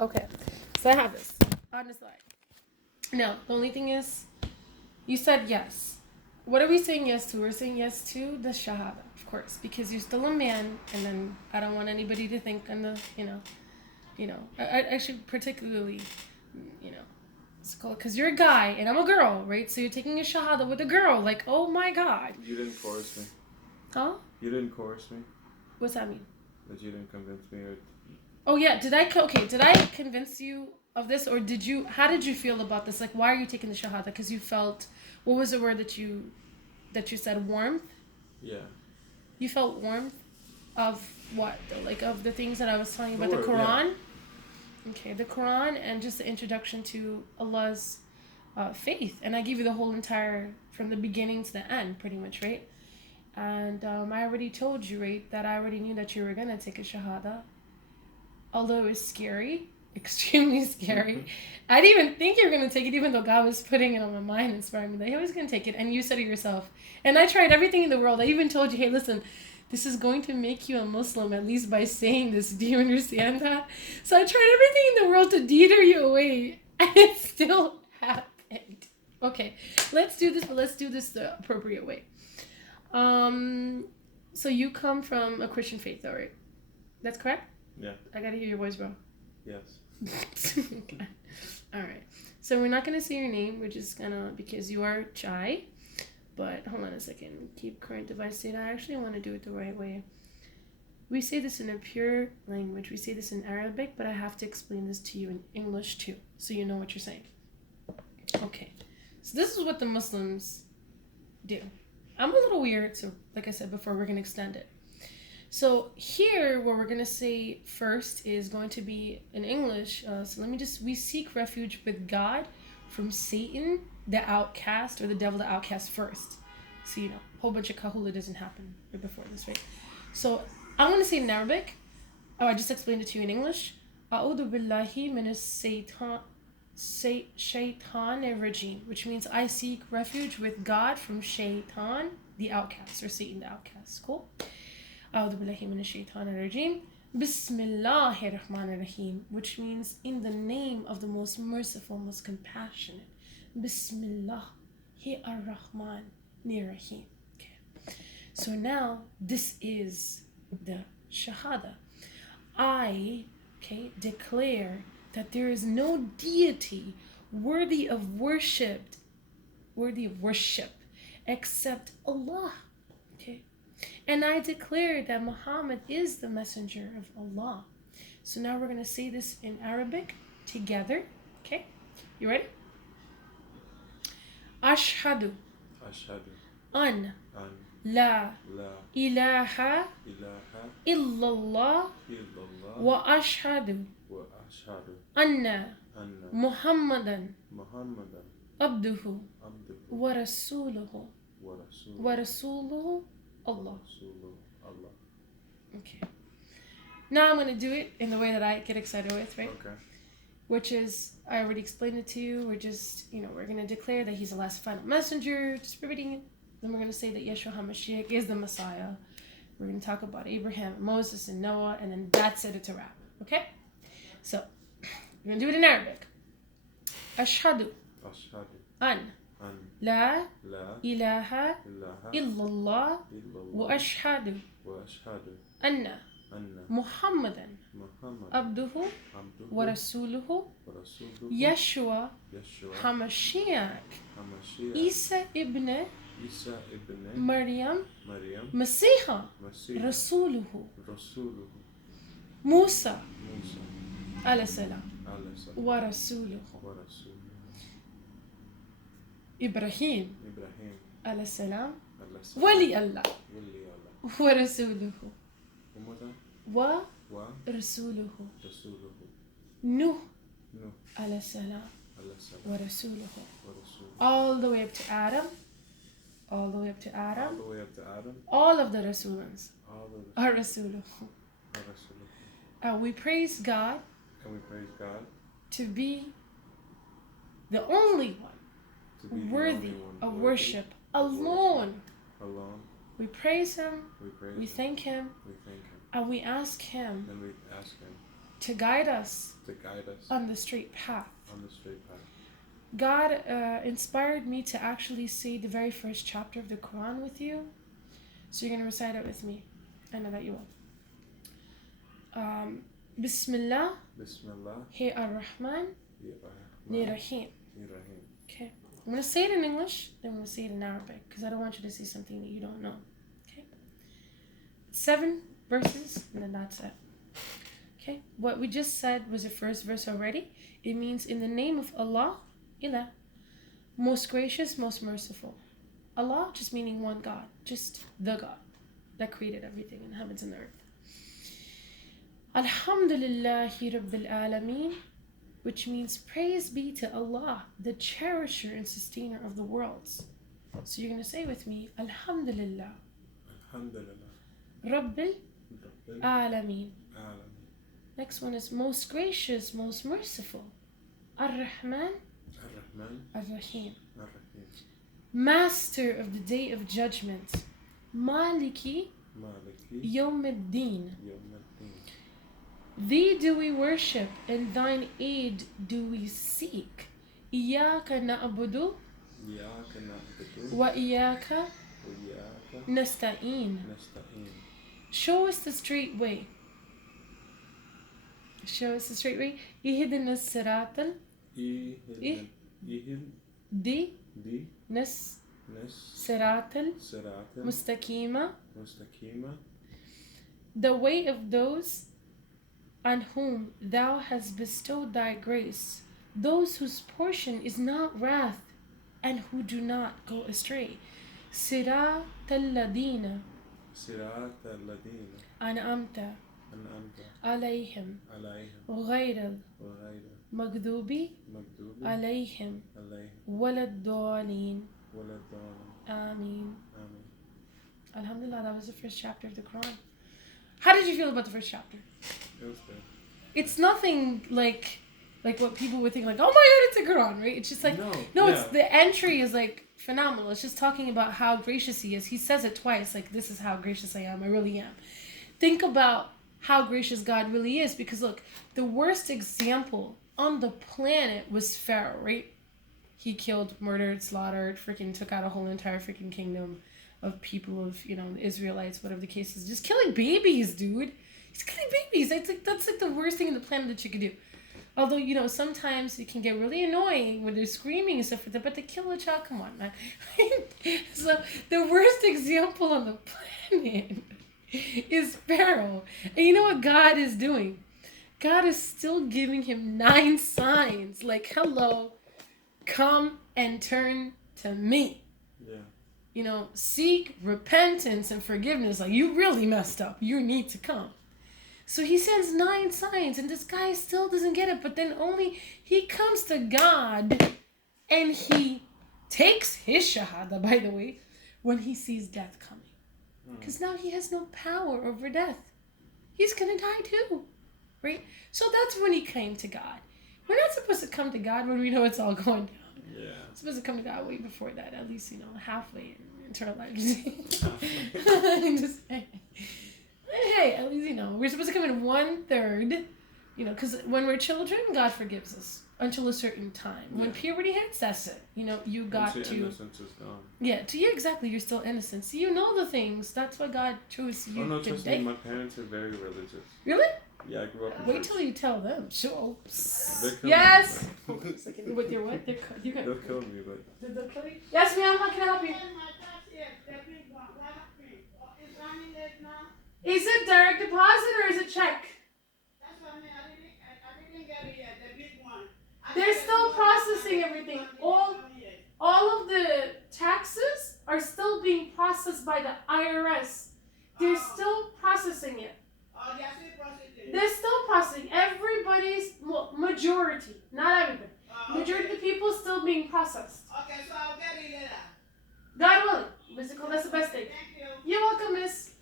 Okay. So I have this on the slide. Now, the only thing is, you said yes. What are we saying yes to? We're saying yes to the shahada, of course, because you're still a man, and then I don't want anybody to think I'm the, I actually particularly, you know, it's called because you're a guy and I'm a girl, right? So you're taking a shahada with a girl, like, oh my god. You didn't coerce me. Huh? You didn't coerce me. What's that mean? That you didn't convince me. Oh yeah, did I convince you of this, or how did you feel about this? Like, why are you taking the shahada? Because you felt, what was the word that you said? Warmth. Yeah. You felt warmth of what? Like, of the things that I was telling you about the word, Quran. Yeah. Okay, the Quran and just the introduction to Allah's faith, and I give you the whole entire from the beginning to the end, pretty much, right? And I already told you, right, that I already knew that you were gonna take a shahada, although it was scary, extremely scary. I didn't even think you were going to take it, even though God was putting it on my mind, inspiring me that he was going to take it. And you said it yourself. And I tried everything in the world. I even told you, hey, listen, this is going to make you a Muslim, at least by saying this. Do you understand that? So I tried everything in the world to deter you away. And it still happened. Okay, let's do this, but let's do this the appropriate way. So you come from a Christian faith, though, right? That's correct? Yeah. I gotta hear your voice, bro. Yes. Okay. All right. So we're not gonna say your name. We're just gonna, because you are shy. But hold on a second. Keep current device data. I actually want to do it the right way. We say this in a pure language. We say this in Arabic, but I have to explain this to you in English too, so you know what you're saying. Okay. So this is what the Muslims do. I'm a little weird, so like I said before, we're gonna extend it. So here, what we're going to say first is going to be in English. So we seek refuge with God from Satan, the outcast, or the devil, the outcast first. So, a whole bunch of kahula doesn't happen right before this, right? So I'm going to say it in Arabic. Oh, I just explained it to you in English. A'udhu billahi minas shaitan rajim, which means I seek refuge with God from shaitan, the outcast, or Satan, the outcast. Cool? أعوذ بالله من الشيطان الرجيم بسم الله الرحمن الرحيم, which means in the name of the most merciful, most compassionate. Bismillah ar-Rahman ar-Rahim. Okay. So now this is the shahada. I declare that there is no deity worthy of worship except Allah. Okay. And I declare that Muhammad is the messenger of Allah. So now we're going to say this in Arabic together. Okay? You ready? Ashhadu an la ilaha illallah wa ashhadu anna Muhammadan abduhu wa rasuluhu Allah. Okay. Now I'm going to do it in the way that I get excited with, right? Okay. Which is, I already explained it to you. We're just, we're going to declare that he's the last final messenger, just repeating it. Then we're going to say that Yeshua HaMashiach is the Messiah. We're going to talk about Abraham, Moses, and Noah, and then that's it. It's a wrap. Okay? So, we're going to do it in Arabic. Ashhadu an لا إله إلا الله وأشهد أن محمدا عبده ورسوله يشوع HaMashiach عيسى ابن مريم مسيح رسوله موسى عليه السلام ورسوله إبراهيم عليه السلام ولي الله ورسوله ورسوله نوح عليه السلام ورسوله all the way up to Adam, all of the Rasulans are Rasuluh. We praise God to be the only one worthy of worship alone. We praise him, we thank him, and we ask him to guide us to guide us on the straight path. on the straight path. God inspired me to actually say the very first chapter of the Quran with you. So you're going to recite it with me. I know that you will. Bismillah. Bismillah. He ar-Rahman. Ni Rahim. Rahim. Okay. I'm going to say it in English, then I'm going to say it in Arabic, because I don't want you to say something that you don't know. Okay? 7 verses, and then that's it. Okay? What we just said was the first verse already. It means in the name of Allah, Ilah, most gracious, most merciful. Allah just meaning one God, just the God that created everything in the heavens and the earth. Alhamdulillahi Rabbil Alameen, which means praise be to Allah, the cherisher and sustainer of the worlds. So you're going to say with me, Alhamdulillah. Alhamdulillah. Rabbil Alameen. Alam. Next one is most gracious, most merciful. Ar-Rahman. Ar-Rahman. Ar-Rahim. Ar-Rahim. Master of the day of judgment. Maliki. Maliki. Yawm ad-Din. Yawm ad-Din. Thee do we worship, and thine aid do we seek. Iyaka na'budu. Iyaka na'budu. Wa iyaka Wa iyaka nasta'een. nasta'een. Show us the straight way. Show us the straight way. Ihdina as-siratal. Ihil. Di. Di. Nas. Nas. Siratal. Siratal. Mustaqima. Mustaqima. The way of those on whom thou hast bestowed thy grace, those whose portion is not wrath, and who do not go astray. Siratal ladina. Siratal ladina. An'amta. An'amta. Alayhim. Alayhim. Ghayral. Wa ghayra. Maghdubi. Magdubi. Alayhim. Alayhim. Waladdallin. Wala dhalim. Ameen. Amen. Alhamdulillah, that was the first chapter of the Quran. How did you feel about the first chapter? It was good. It's nothing like what people would think, like, oh my god, it's a Quran, right? It's just like, no, yeah. It's the entry is like phenomenal. It's just talking about how gracious he is. He says it twice, like, this is how gracious I am. I really am. Think about how gracious God really is, because look, the worst example on the planet was Pharaoh, right? He killed, murdered, slaughtered, freaking took out a whole entire freaking kingdom of people, of, you know, the Israelites, whatever the case is. Just killing babies, dude. He's killing babies. That's like the worst thing on the planet that you could do. Although, you know, sometimes it can get really annoying when they're screaming and stuff like that, but to kill a child, come on, man. So the worst example on the planet is Pharaoh. And you know what God is doing? God is still giving him 9 signs. Like, hello, come and turn to me. Yeah. You know, seek repentance and forgiveness. Like, you really messed up. You need to come. So he sends 9 signs, and this guy still doesn't get it. But then only he comes to God, and he takes his shahada, by the way, when he sees death coming. Because now he has no power over death. He's going to die too, right? So that's when he came to God. We're not supposed to come to God when we know it's all going down. Yeah. We're supposed to come to God way before that, at least, you know, halfway into our lives. Just saying. Hey, at least, you know, we're supposed to come in 1/3, you know, because when we're children, God forgives us until a certain time. When puberty hits, that's it. You know, you got Once to... your innocence is gone. Yeah, exactly. You're still innocent. So you know the things. That's why God chose you Oh no, trust me, today. my parents are very religious. Really? Yeah, I grew up in Wait church. till you tell them. Sure. They'll kill Yes! me, Hold on a second. With your what? They'll They'll kill me, but... They'll kill you? Yes, ma'am. How can I help you? Is it direct deposit or is it check? That's what I mean. I didn't get it yet. The big one. They're still processing everything. All of the taxes are still being processed by the IRS. They're still processing it. Oh, they're still processing. They're still processing. Everybody's, well, majority, not everybody. Majority of the people still being processed. Okay, so I'll get it later. God willing. Musical, that's the best thing. Thank you. You're welcome, miss.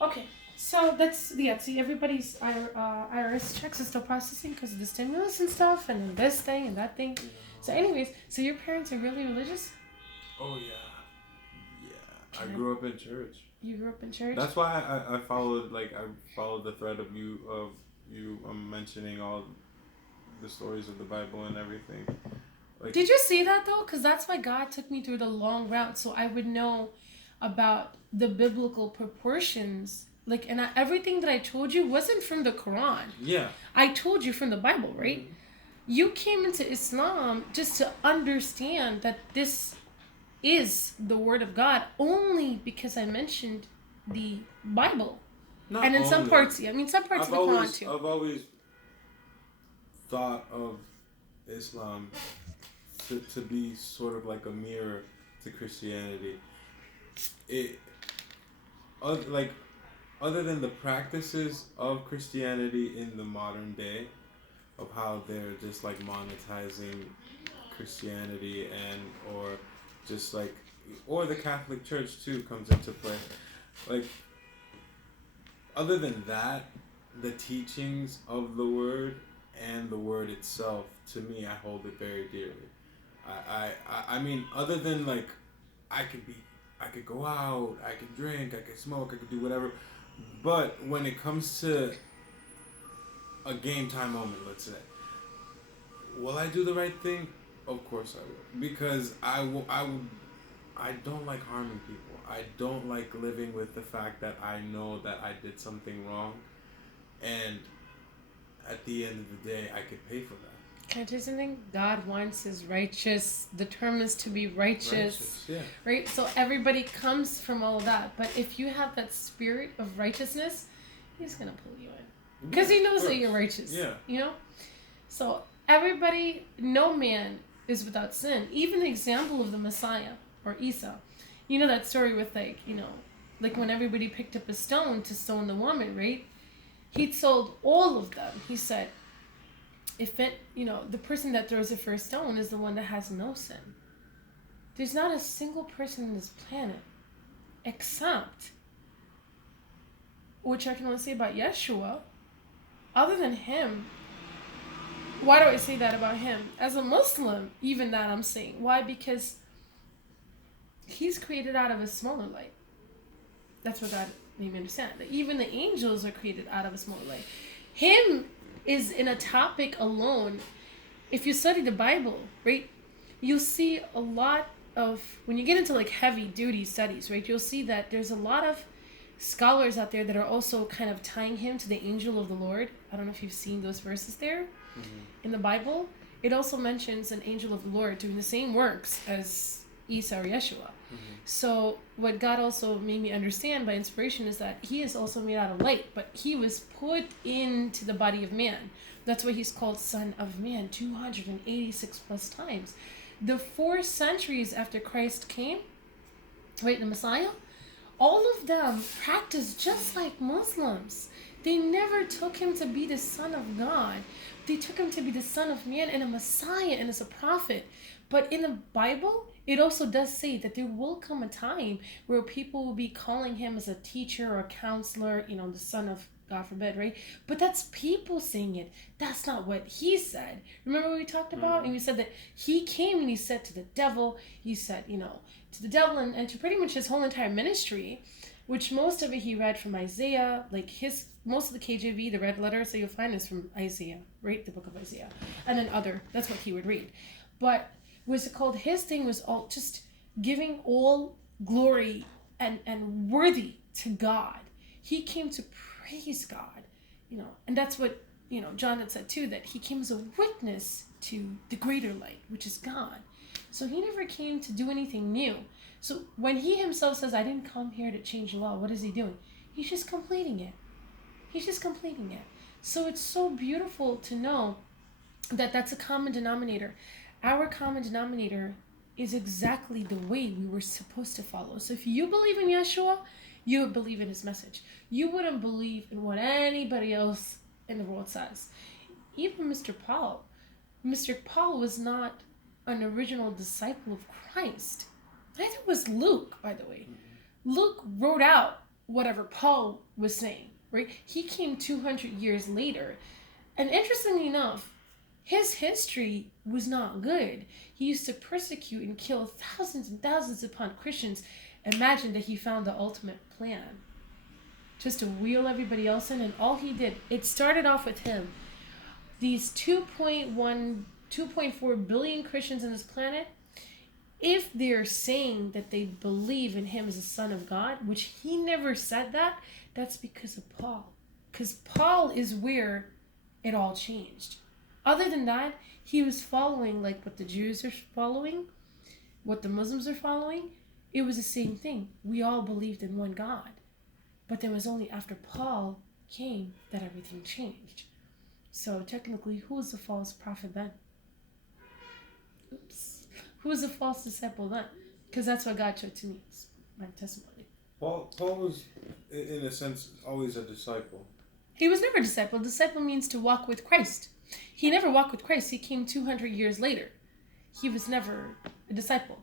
Okay, so that's, yeah, see, everybody's IRS checks are still processing because of the stimulus and stuff, and then this thing and that thing. So anyways, so your parents are really religious? Oh, yeah. Yeah. I grew up in church. You grew up in church? That's why I followed the thread of you mentioning all the stories of the Bible and everything. Like, did you see that though? Because that's why God took me through the long route, so I would know about the biblical proportions. Like, and everything that I told you wasn't from the Quran. Yeah. I told you from the Bible, right? Mm-hmm. You came into Islam just to understand that this is the word of God only because I mentioned the Bible. Not and in only. some parts, I mean, some parts of the Quran too. I've always thought of Islam to be sort of like a mirror to Christianity. Other than the practices of Christianity in the modern day, of how they're just like monetizing Christianity or just like, or the Catholic Church too comes into play. Like, other than that, the teachings of the word and the word itself, to me, I hold it very dearly. I mean, other than like, I could go out, I could drink, I could smoke, I could do whatever, but when it comes to a game time moment, let's say, will I do the right thing? Of course I will, because I don't like harming people. I don't like living with the fact that I know that I did something wrong, and at the end of the day, I could pay for that. Can I tell you something? God wants his righteous. The term is to be righteous. Yeah. Right? So everybody comes from all of that. But if you have that spirit of righteousness, he's going to pull you in. Because he knows that you're righteous. Yeah. You know? So everybody, no man is without sin. Even the example of the Messiah or Isa. You know that story with like when everybody picked up a stone to stone the woman, right? He told all of them, he said, the person that throws the first stone is the one that has no sin. There's not a single person on this planet except, which I can only say about Yeshua, other than him. Why do I say that about him? As a Muslim, even that I'm saying. Why? Because he's created out of a smaller light. That's what God made me understand. That even the angels are created out of a smaller light. Him is in a topic alone. If you study the Bible, right, you'll see a lot of, when you get into like heavy duty studies, right, you'll see that there's a lot of scholars out there that are also kind of tying him to the angel of the Lord. I don't know if you've seen those verses there in the Bible. It also mentions an angel of the Lord doing the same works as Isa or Yeshua. So what God also made me understand by inspiration is that he is also made out of light, but he was put into the body of man. That's why he's called Son of Man 286 plus times. The 4 centuries after Christ came, right, the Messiah, all of them practiced just like Muslims. They never took him to be the Son of God. They took him to be the Son of Man and a Messiah and as a prophet. But in the Bible, it also does say that there will come a time where people will be calling him as a teacher or a counselor, the son of, God forbid, right? But that's people saying it. That's not what he said. Remember what we talked about? And we said that he came and he said to the devil, he said, to the devil and to pretty much his whole entire ministry, which most of it he read from Isaiah, like most of the KJV, the red letters that you'll find is from Isaiah, right? The book of Isaiah. And then that's what he would read. But was it called, his thing was all just giving all glory and worthy to God. He came to praise God, and that's what, John had said too, that he came as a witness to the greater light, which is God. So he never came to do anything new. So when he himself says, I didn't come here to change the law, what is he doing? He's just completing it. So it's so beautiful to know that that's a common denominator. Our common denominator is exactly the way we were supposed to follow. So if you believe in Yeshua, you would believe in his message. You wouldn't believe in what anybody else in the world says. Even Mr. Paul. Mr. Paul was not an original disciple of Christ. Neither was Luke, by the way. Luke wrote out whatever Paul was saying, right? He came 200 years later. And interestingly enough, his history was not good. He used to persecute and kill thousands and thousands upon Christians, Imagine that he found the ultimate plan. Just to wheel everybody else in, and all he did, it started off with him. These 2.4 billion Christians on this planet, if they're saying that they believe in him as the Son of God, which he never said that, that's because of Paul. Because Paul is where it all changed. Other than that, he was following like what the Jews are following, what the Muslims are following. It was the same thing. We all believed in one God. But it was only after Paul came that everything changed. So technically, who was the false prophet then? Oops. Who was the false disciple then? Because that's what God showed to me. It's my testimony. Paul was, in a sense, always a disciple. He was never a disciple. Disciple means to walk with Christ. He never walked with Christ. He came 200 years later. He was never a disciple.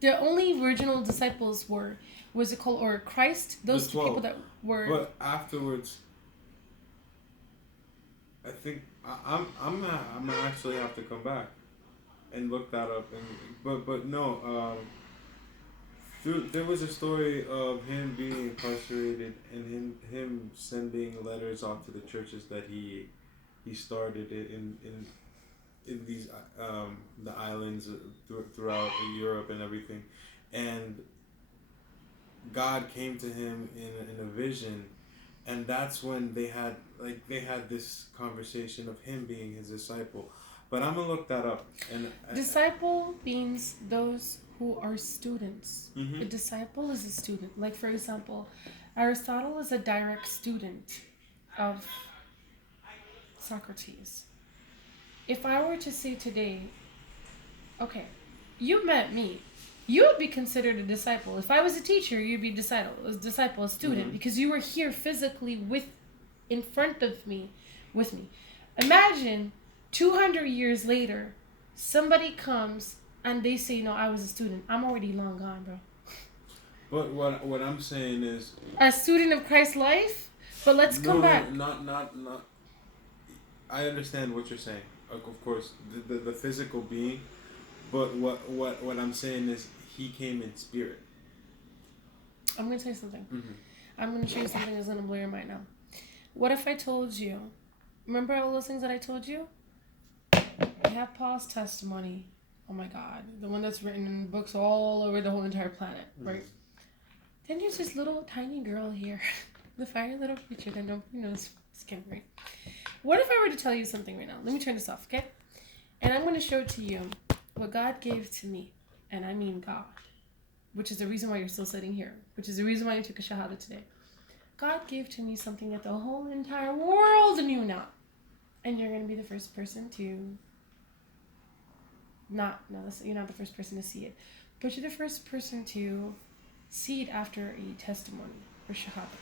The only original disciples were, was it called, or Christ? Those The 12. people that were. But afterwards, I think I'm gonna actually have to come back and look that up. But no, there was a story of him being incarcerated and him sending letters off to the churches that he started in these the islands throughout Europe and everything, and God came to him in a vision, and that's when they had this conversation of him being his disciple. But I'm gonna look that up. And disciple means those who are students. Mm-hmm. A disciple is a student. Like for example, Aristotle is a direct student of Socrates. If I were to say today, okay, you met me, you would be considered a disciple. If I was a teacher, you'd be a disciple, a student, Mm-hmm. because you were here physically in front of me, with me. Imagine 200 years later, somebody comes and they say, no, I was a student. I'm already long gone, bro. But what I'm saying is, A student of Christ's life? But let's come back. Not. I understand what you're saying. Of course, the physical being, but what I'm saying is he came in spirit. I'm going to tell you something. Mm-hmm. I'm going to show you something that's going to blow your mind now. What if I told you, remember all those things that I told you? I have Paul's testimony. Oh my God. The one that's written in books all over the whole entire planet, right? Then there's this little tiny girl here. The fiery little creature that nobody knows. Skin, right? What if I were to tell you something right now? Let me turn this off, okay? And I'm going to show to you what God gave to me. And I mean God. Which is the reason why you're still sitting here. Which is the reason why you took a shahada today. God gave to me something that the whole entire world knew not. And you're going to be the first person to you're not the first person to see it. But you're the first person to see it after a testimony or shahada.